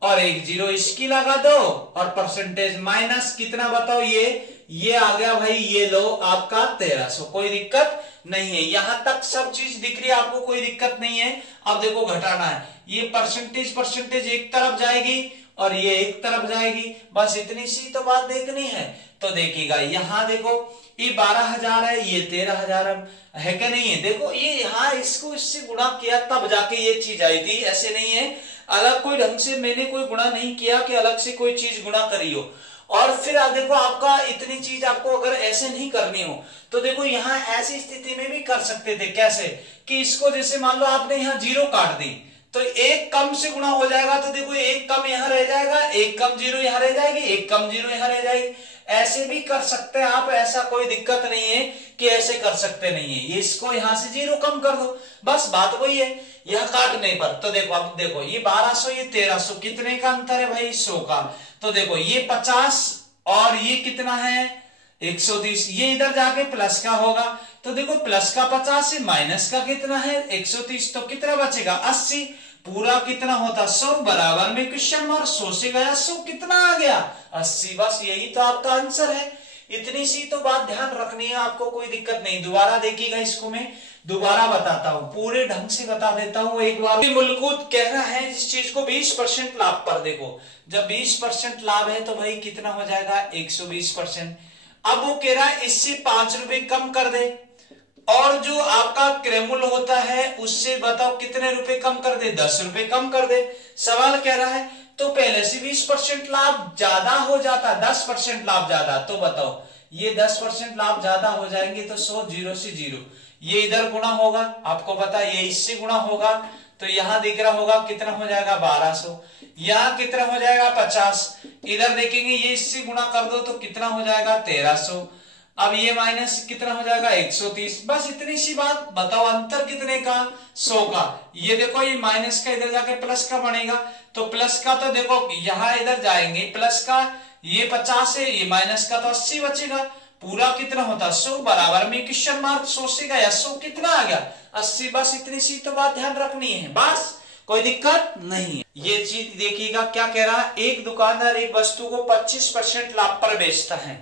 और 1 0 इसकी लगा दो और परसेंटेज माइनस कितना बताओ ये आ गया भाई, ये लो आपका 1300, कोई दिक्कत नहीं है, यहां तक सब चीज दिख रही है आपको, कोई दिक्कत नहीं है। अब देखो घटाना है, ये परसेंटेज एक तरफ जाएगी और ये एक तरफ जाएगी, बस इतनी सी तो बात देखनी है। तो देखिएगा यहां देखो ये 12,000 है, ये 13,000 है क्या नहीं है, देखो ये यहाँ इसको इससे गुणा किया तब जाके ये चीज आई थी, ऐसे नहीं है अलग कोई ढंग से मैंने कोई गुणा नहीं किया कि अलग से कोई चीज गुणा करी हो। और फिर आप देखो आपका इतनी चीज आपको अगर ऐसे नहीं करनी हो तो देखो यहाँ ऐसी स्थिति में भी कर सकते थे, कैसे कि इसको जैसे मान लो आपने यहाँ 0 काट दी तो 1 कम से गुणा हो जाएगा, तो देखो 1 कम यहाँ रह जाएगा, 1 कम 0 यहाँ रह जाएगी, 1 कम 0 यहाँ रह जाएगी, ऐसे भी कर सकते हैं आप, ऐसा कोई दिक्कत नहीं है कि ऐसे कर सकते नहीं है। ये इसको यहां से 0 कम कर दो, बस बात वही है यह काटने पर। तो देखो अब देखो ये 1200 ये 1300 कितने का अंतर है भाई 100 का, तो देखो ये 50 और ये कितना है 130, ये इधर जाके प्लस का होगा, तो देखो प्लस का 50 से माइनस का कितना है 130, तो कितना बचेगा 80, पूरा कितना होता 100 बराबर में क्वेश्चन मार्क, 100 से गया 100 कितना आ गया 80, बस यही तो आपका आंसर है। इतनी सी तो बात ध्यान रखनी है आपको, कोई दिक्कत नहीं। दोबारा देखिएगा इसको मैं दोबारा बताता हूं, पूरे ढंग से बता देता हूं एक बार। मुल्कुद कह रहा है इस चीज को 20% लाभ पर, देखो जब 20% लाभ है तो भाई कितना हो जाएगा 120%। अब वो कह रहा है इससे 5 रुपए कम कर दे और जो आपका क्रेमुल होता है उससे बताओ कितने रुपए कम कर दे, 10 रुपए कम कर दे। सवाल कह रहा है तो पहले से 20% लाभ ज्यादा हो जाता, 10% लाभ ज्यादा, तो बताओ ये 10% लाभ ज्यादा हो जाएंगे तो 100 0 से 0, ये इधर गुणा होगा, आपको पता है ये इससे गुणा होगा, तो यहां दिख रहा होगा कितना हो जाएगा 1200, यहां कितना हो जाएगा 50, इधर देखेंगे ये इससे गुणा कर दो तो कितना हो जाएगा 1300, अब ये माइनस कितना हो जाएगा 130, बस इतनी सी बात। बताओ अंतर कितने का 100 का, ये देखो ये माइनस का इधर जाके प्लस का बनेगा, तो प्लस का तो देखो यहां इधर जाएंगे प्लस का, ये 50 है, ये माइनस का तो 80 बचेगा, पूरा कितना होता 100 बराबर में क्वेश्चन मार्क, 100 से गया 100 कितना आ गया 80, बस इतनी सी तो बात ध्यान रखनी है, बस कोई दिक्कत नहीं है। ये चीज देखिएगा क्या कह रहा है, एक दुकानदार एक वस्तु को 25% लाभ पर बेचता है,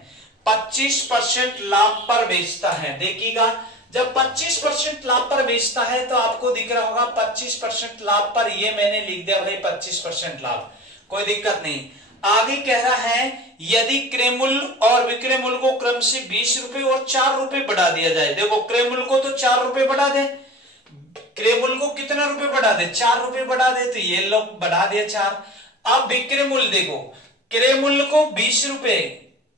25% लाभ पर बेचता है। देखिएगा जब 25% लाभ पर बेचता है तो आपको दिख रहा होगा 25% लाभ पर, ये मैंने लिख दिया भाई 25% लाभ, कोई दिक्कत नहीं। आगे कह रहा है यदि क्रेमुल और विक्रय मूल्य को क्रम से 20 रुपए और 4 रुपए बढ़ा दिया जाए, देखो क्रेमुल को तो 4 रुपए बढ़ा दे, क्रेमुल को कितना रुपए बढ़ा दे 4 रुपए बढ़ा दे, तो ये लोग बढ़ा दिया 4। अब विक्रय मूल्य देखो, क्रय मूल्य को 20 रुपए,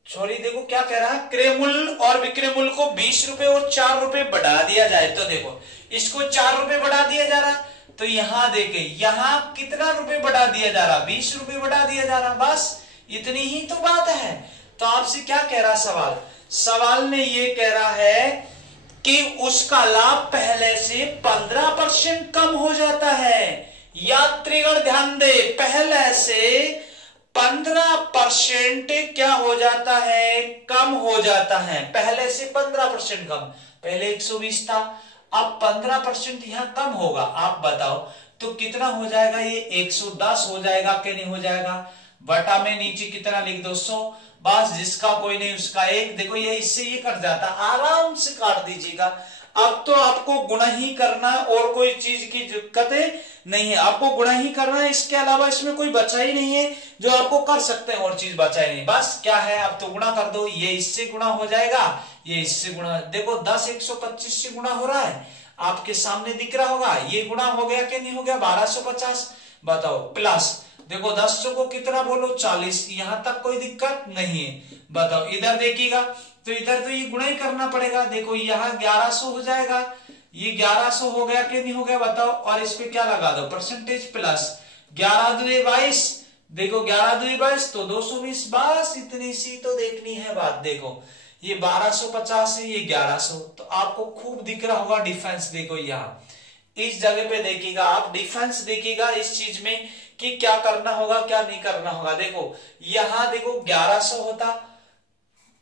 सॉरी देखो क्या कह रहा है, क्रय मूल्य और विक्रय मूल्य को 20 रुपए और 4 रुपए बढ़ा दिया जाए, तो देखो इसको 4 रुपए बढ़ा दिया जा रहा, तो यहां देखे यहां कितना रुपए बढ़ा दिया जा रहा 20 रुपए बढ़ा दिया जा रहा, बस इतनी ही तो बात है। तो आपसे क्या कह रहा सवाल, सवाल में ये कह रहा है कि उसका लाभ पहले से 15% कम हो जाता है। यात्रीगण ध्यान दे, पहले से 15% क्या हो जाता है, कम कम हो जाता है, पहले से 15% कम। पहले 120 था, अब 15% यहाँ कम होगा। आप बताओ तो कितना हो जाएगा, ये 110 हो जाएगा कि नहीं हो जाएगा। बटा में नीचे कितना लिख दो, 100। बस जिसका कोई नहीं उसका एक। देखो ये इससे ये कट जाता, आराम से काट दीजिएगा। अब तो आपको गुणा ही करना, और कोई चीज की दिक्कत नहीं है, आपको गुणा ही करना है। इसके अलावा इसमें कोई बचा ही नहीं है जो आपको कर सकते हैं, और चीज बचा ही नहीं। बस क्या है, अब तो गुणा कर दो, ये इससे गुणा हो जाएगा, ये इससे गुणा। देखो 10 125 से गुणा हो रहा है, आपके सामने दिख रहा होगा। ये गुणा हो गया कि नहीं हो गया, 1250। बताओ प्लस, देखो 10 को कितना बोलो 40, यहां तक कोई दिक्कत नहीं है। बताओ इधर देखिएगा तो इधर तो ये गुणा ही करना पड़ेगा। देखो यहाँ 1100 हो जाएगा, ये 1100 हो गया कि नहीं हो गया, बताओ। और इस पे क्या लगा दो, परसेंटेज प्लस 11 दूनी 22। देखो 11 दूनी 22 तो 220। बस इतनी सी तो देखनी है बात। देखो ये 1250 है, ये 1100, तो आपको खूब दिख रहा होगा डिफरेंस। देखो यहाँ इस जगह पे देखिएगा आप, डिफरेंस देखिएगा इस चीज में कि क्या करना होगा क्या नहीं करना होगा। देखो यहाँ देखो 1100 होता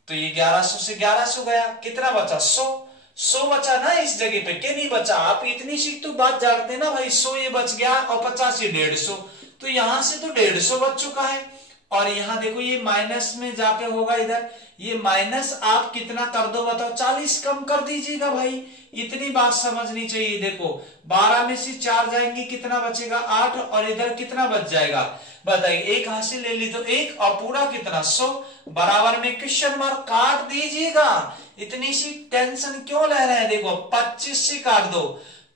तो ये 1100 से 1100 गया, कितना बचा 100 बचा ना इस जगह पे, के नहीं बचा। आप इतनी सी तो बात जानते ना भाई, 100 ये बच गया और 50 ये 150, तो यहां से तो 150 बच चुका है। और यहाँ देखो ये माइनस में जाके होगा इधर, ये माइनस आप कितना कर दो बताओ, 40 कम कर दीजिएगा भाई, इतनी बात समझनी चाहिए। देखो 12 में से 4 जाएंगे, कितना बचेगा 8, और इधर कितना बच जाएगा बताइए। एक हासिल ले ली तो 1, और पूरा कितना 100, बराबर में क्वेश्चन मार्क काट दीजिएगा। इतनी सी टेंशन क्यों ले रहे हैं। देखो 25 से काट दो,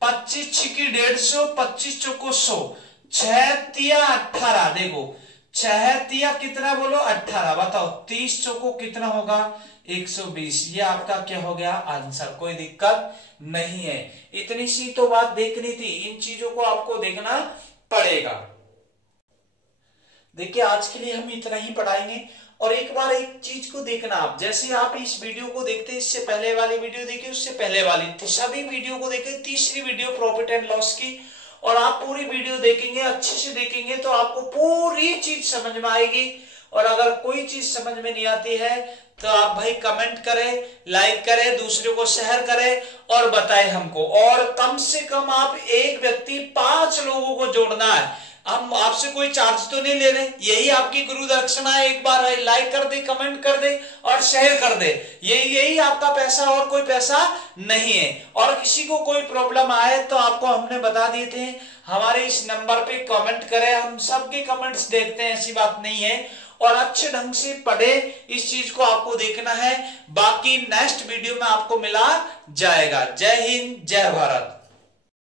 25 छिकी 150, 25 चौको 100, 6 तिया 18। देखो 6 तिया कितना बोलो 18, बताओ 30 चौको कितना होगा 120। ये आपका क्या हो गया आंसर, कोई दिक्कत नहीं है। इतनी सी तो बात देखनी थी, इन चीजों को आपको देखना पड़ेगा। देखिए आज के लिए हम इतना ही पढ़ाएंगे। और एक बार एक चीज को देखना आप, जैसे आप इस वीडियो को देखते, इससे पहले वाली वीडियो देखिए, उससे पहले वाली, सभी वीडियो को देखे, तीसरी वीडियो प्रॉफिट एंड लॉस की, और आप पूरी वीडियो देखेंगे, अच्छे से देखेंगे तो आपको पूरी चीज समझ में आएगी। और अगर कोई चीज समझ में नहीं आती है तो आप भाई कमेंट करें, लाइक करें, दूसरे को शेयर करें और बताएं हमको। और कम से कम आप एक व्यक्ति 5 लोगों को जोड़ना है। हम आपसे कोई चार्ज तो नहीं ले रहे, यही आपकी गुरु दक्षिणा है। एक बार लाइक कर दे, कमेंट कर दे और शेयर कर दे, यही आपका पैसा, और कोई पैसा नहीं है। और किसी को कोई प्रॉब्लम आए तो आपको हमने बता दिए थे, हमारे इस नंबर पे कमेंट करें, हम सबके कमेंट्स देखते हैं, ऐसी बात नहीं है। और अच्छे ढंग से पढ़े, इस चीज को आपको देखना है। बाकी नेक्स्ट वीडियो में आपको मिला जाएगा। जय हिंद, जय भारत।